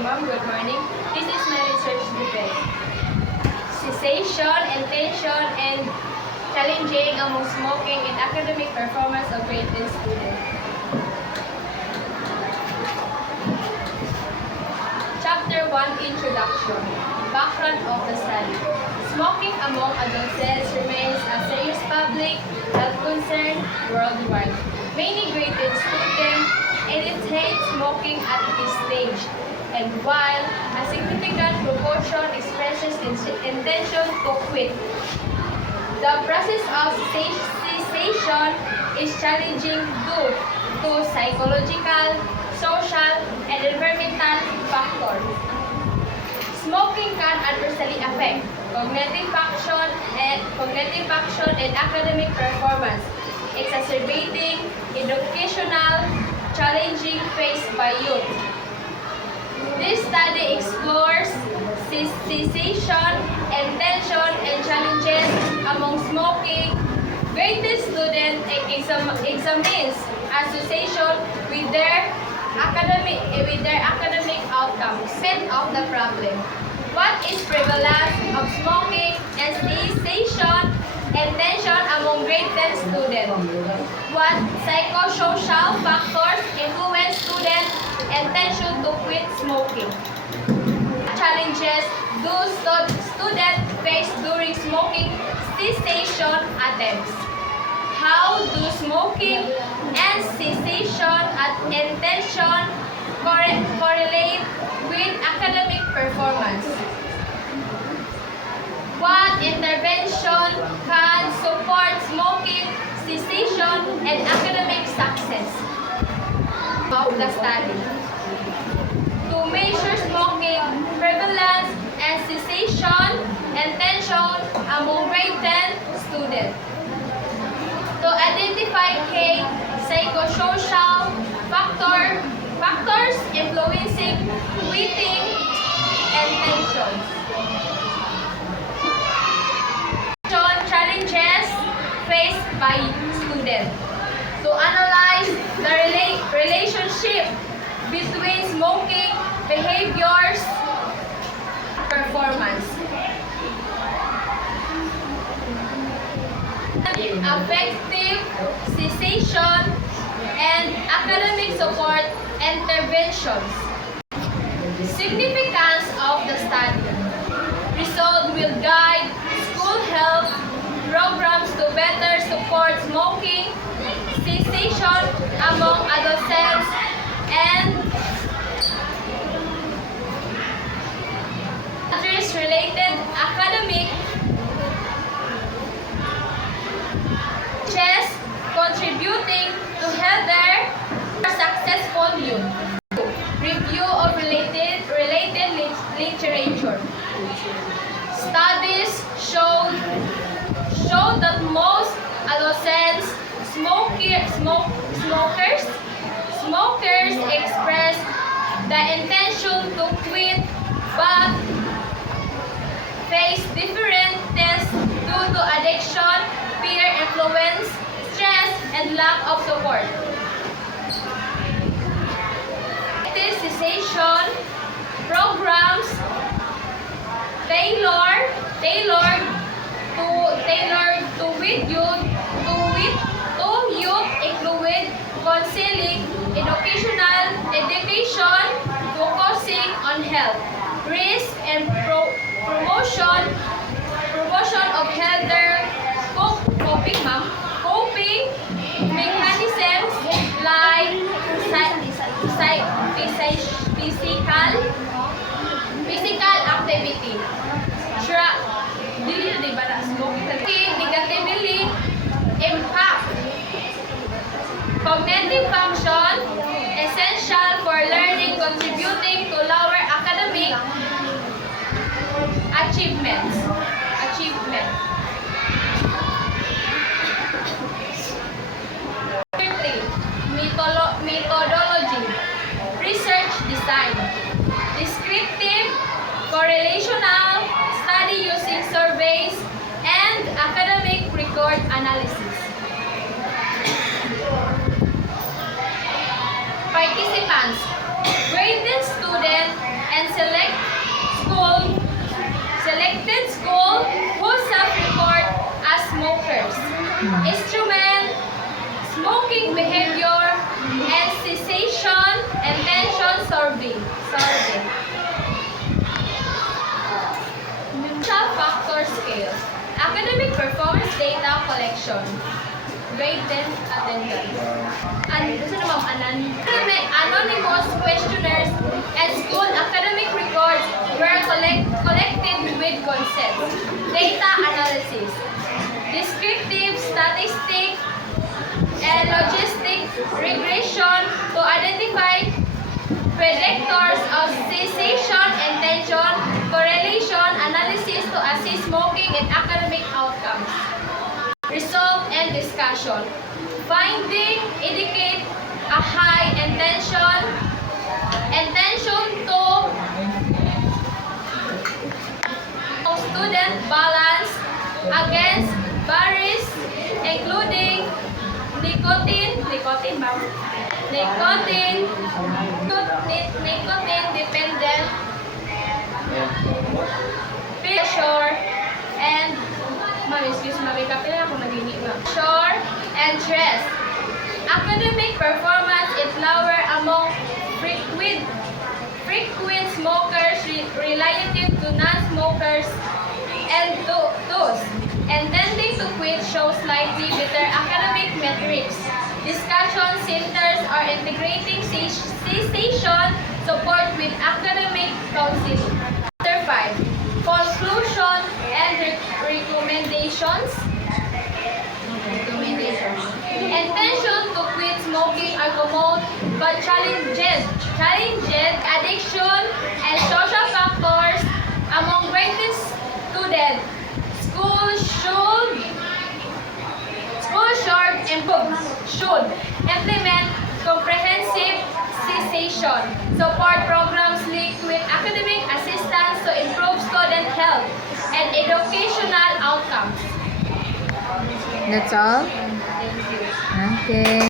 Ma'am. Good morning. This is my research debate. Cessation, intention, and challenging among smoking in academic performance of grade 10 students. Chapter 1, Introduction. Background of the study. Smoking among adolescents remains a serious public health concern worldwide. Many grade 10 students imitate smoking at this stage, and while a significant proportion expresses intention to quit, the process of cessation is challenging due to psychological, social, and environmental factors. Smoking can adversely affect cognitive function and academic performance, exacerbating educational challenges faced by youth. This study explores cessation, intention, and challenges among smoking. Grade 10 students examines association with their academic outcomes. Set of the problem. What is prevalence of smoking and cessation intention among grade 10 students? What psychosocial factors influence students' intention to quit smoking? Challenges do students face during smoking cessation attempts? How do smoking and cessation intention correlate with academic performance? What intervention can support smoking cessation and academic success? Of the study. To measure smoking prevalence and cessation intention among grade 10 students. To identify key psychosocial factors influencing quitting intentions. Challenges faced by students. To analyze the relationship between smoking behaviors and performance. Effective cessation and academic support interventions. Significance of the study. Result will guide school health programs to better support smoking cessation among adolescents and address-related academic contributing to healthier, successful youth. Review of related literature. Studies show that most adolescents smokers express the intention to quit but face differences due to addiction, peer influence, stress, and lack of support. Cessation programs tailored to youth include counseling, education focusing on health, risk, and promotion of healthier coping mechanisms like physical activity. Negatively impact cognitive function, essential for learning, contributing to lower academic achievement. Methodology. Research design. Descriptive, correlational study using surveys and academic record analysis. Participants. scale. Academic performance data collection. Grade 10 attendance. And gusto na ma'am, anonymous questionnaires and school academic records were collected with consent. Data analysis. Descriptive statistic and logistic regression to identify predictors of cessation, intention, correlation, analysis to assess smoking in academic outcomes. Result and discussion. Finding indicate a high intention to student balance against barriers including nicotine dependent pressure and pressure and stress. Academic performance is lower among frequent smokers relative to non-smokers and those intending to quit show slightly better academic metrics. Discussion centers are integrating cessation support with academic counseling. Chapter 5. Conclusion and recommendations. Intention to quit smoking are common but challenges, addiction, and social factors among grade students. Should implement comprehensive cessation support programs linked with academic assistance to improve student health and educational outcomes. That's all? Thank you. Okay.